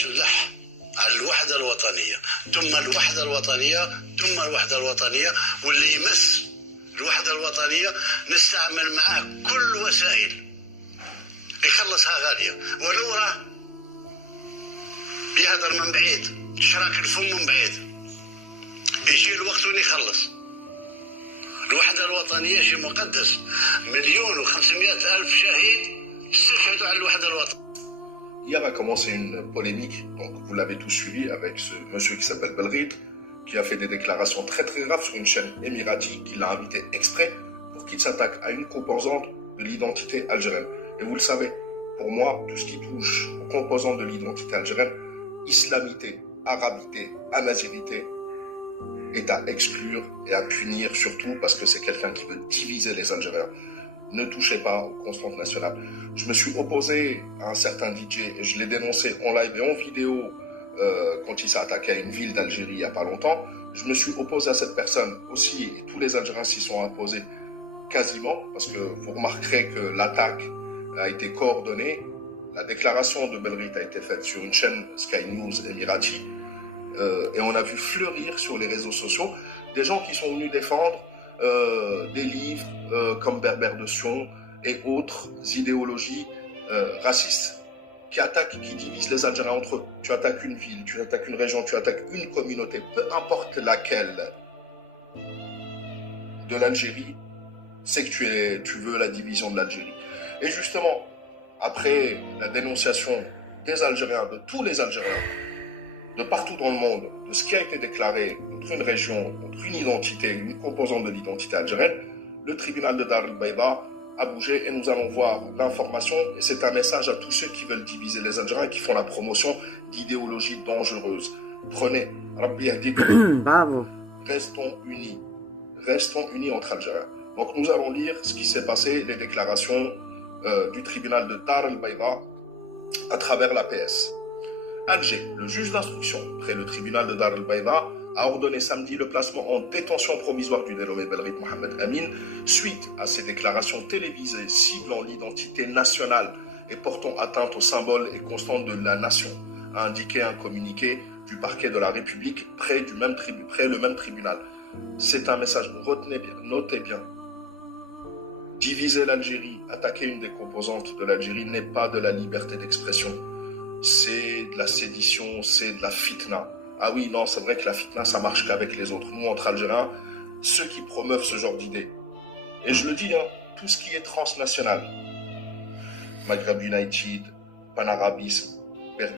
باش نلح على الوحدة الوطنية، ثم الوحدة الوطنية، ثم الوحدة الوطنية، واللي يمس الوحدة الوطنية نستعمل معاه كل وسائل يخلصها غالية، ولو راه يهدر من بعيد شراك الفم من بعيد يجي الوقت وين يخلص. الوحدة الوطنية شيء مقدس، 1,500,000 شهيد استشهدوا على الوحدة الوطنية. Hier a commencé une polémique, donc vous l'avez tous suivi, avec ce monsieur qui s'appelle Belrhid, qui a fait des déclarations très très graves sur une chaîne émirati, qui l'a invité exprès pour qu'il s'attaque à une composante de l'identité algérienne. Et vous le savez, pour moi, tout ce qui touche aux composantes de l'identité algérienne, islamité, arabité, amazirité, est à exclure et à punir, surtout parce que c'est quelqu'un qui veut diviser les Algériens. Ne touchez pas aux constantes nationales. Je me suis opposé à un certain DJ et je l'ai dénoncé en live et en vidéo quand il s'est attaqué à une ville d'Algérie il n'y a pas longtemps. Je me suis opposé à cette personne aussi et tous les Algériens s'y sont opposés quasiment parce que vous remarquerez que l'attaque a été coordonnée. La déclaration de Belrhid a été faite sur une chaîne Sky News Emirati et on a vu fleurir sur les réseaux sociaux des gens qui sont venus défendre des livres comme Berbère de Sion et autres idéologies racistes qui attaquent, qui divisent les Algériens entre eux. Tu attaques une ville, tu attaques une région, tu attaques une communauté, peu importe laquelle de l'Algérie, c'est que tu veux la division de l'Algérie. Et justement, après la dénonciation des Algériens, de tous les Algériens, de partout dans le monde, de ce qui a été déclaré contre une région, contre une identité, une composante de l'identité algérienne, le tribunal de Dar el-Baïda a bougé et nous allons voir l'information. Et c'est un message à tous ceux qui veulent diviser les Algériens et qui font la promotion d'idéologies dangereuses. Prenez, Rabbi Yahdikum, Bravo. Restons unis entre Algériens. Donc nous allons lire ce qui s'est passé, les déclarations du tribunal de Dar el-Baïda à travers l'APS. Alger, le juge d'instruction près le tribunal de Dar el-Baïda a ordonné samedi le placement en détention provisoire du dénommé Belrhid Mohamed Amin suite à ses déclarations télévisées ciblant l'identité nationale et portant atteinte aux symboles et constantes de la nation, a indiqué un communiqué du parquet de la République près le même tribunal. C'est un message, retenez bien, notez bien. Diviser l'Algérie, attaquer une des composantes de l'Algérie n'est pas de la liberté d'expression. C'est de la sédition, c'est de la fitna. Ah oui, non, c'est vrai que la fitna, ça marche qu'avec les autres. Nous, entre Algériens, ceux qui promeuvent ce genre d'idées. Et je le dis, hein, tout ce qui est transnational, Maghreb United, panarabisme,